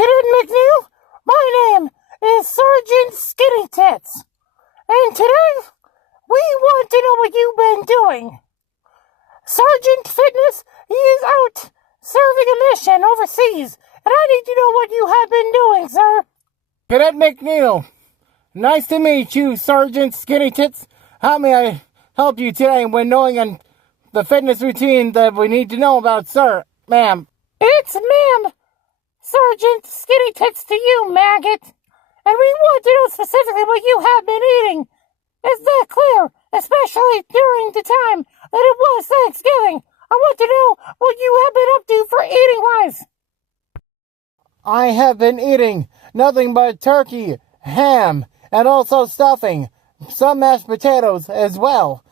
Cadet McNeil, my name is Sergeant Skinny Tits, and today we want to know what you've been doing. Sergeant Fitness, he is out serving a mission overseas, and I need to know what you have been doing, sir. Cadet McNeil, nice to meet you, Sergeant Skinny Tits. How may I help you today when knowing the fitness routine that we need to know about, sir, ma'am? It's ma'am, Sergeant Skinny Tits to you, maggot. And we want to know specifically what you have been eating. Is that clear? Especially during the time that it was Thanksgiving. I want to know what you have been up to for eating-wise. I have been eating nothing but turkey, ham, and also stuffing. Some mashed potatoes as well.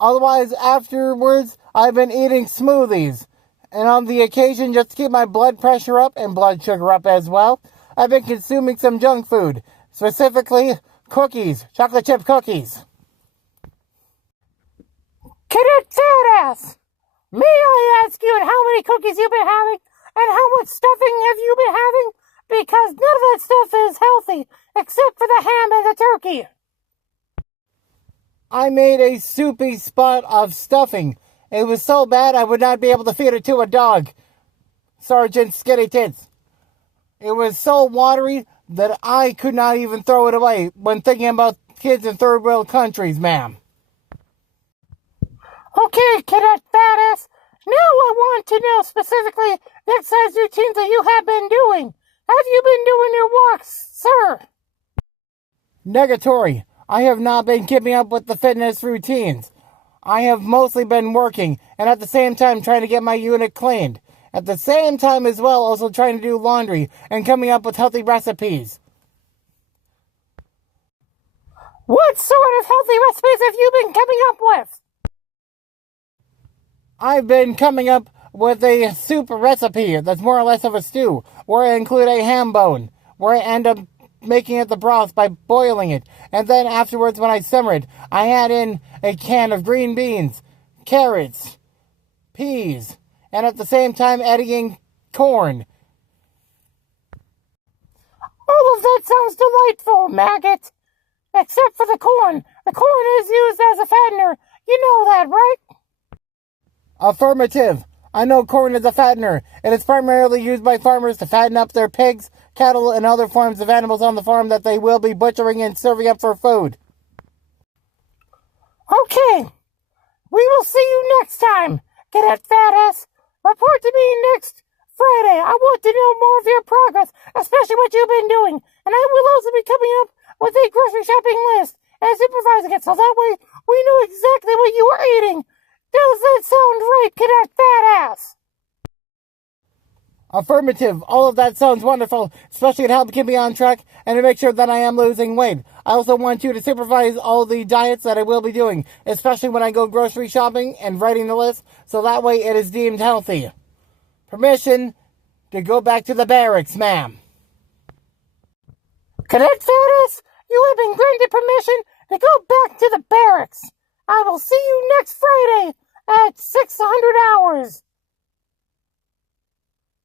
Otherwise, afterwards, I've been eating smoothies. And on the occasion, just to keep my blood pressure up and blood sugar up as well, I've been consuming some junk food. Specifically, cookies, chocolate chip cookies. Cadet Fatass, may I ask you how many cookies you've been having and how much stuffing have you been having? Because none of that stuff is healthy, except for the ham and the turkey. I made a soupy spot of stuffing. It was so bad I would not be able to feed it to a dog, Sergeant Skinny Tits. It was so watery that I could not even throw it away when thinking about kids in third world countries, ma'am. Okay, Cadet Fatass. Now I want to know specifically the exercise routines that you have been doing. Have you been doing your walks, sir? Negatory. I have not been keeping up with the fitness routines. I have mostly been working, and at the same time trying to get my unit cleaned. At the same time as well, also trying to do laundry and coming up with healthy recipes. What sort of healthy recipes have you been coming up with? I've been coming up with a soup recipe that's more or less of a stew, where I include a ham bone, where I end up making it the broth by boiling it, and then afterwards when I simmer it, I add in a can of green beans, carrots, peas, and at the same time adding corn. All of that sounds delightful, maggot. Except for the corn. The corn is used as a fattener. You know that, right? Affirmative. I know corn is a fattener, and it's primarily used by farmers to fatten up their pigs, cattle, and other forms of animals on the farm that they will be butchering and serving up for food. Okay. We will see you next time, Cadet Fatass. Report to me next Friday. I want to know more of your progress, especially what you've been doing. And I will also be coming up with a grocery shopping list and supervising it, so that way we know exactly what you are eating. Does that sound right, Cadet Fatass? Affirmative. All of that sounds wonderful, especially to help keep me on track and to make sure that I am losing weight. I also want you to supervise all the diets that I will be doing, especially when I go grocery shopping and writing the list, so that way it is deemed healthy. Permission to go back to the barracks, ma'am. Cadet Fatass, you have been granted permission to go back to the barracks. I will see you next Friday at 600 hours.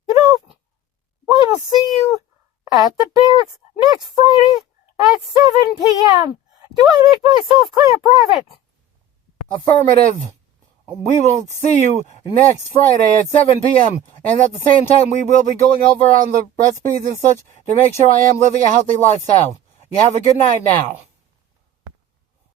You know, I will see you at the barracks next Friday at 7 p.m. Do I make myself clear, Private? Affirmative. We will see you next Friday at 7 p.m. And at the same time, we will be going over on the recipes and such to make sure I am living a healthy lifestyle. You have a good night now.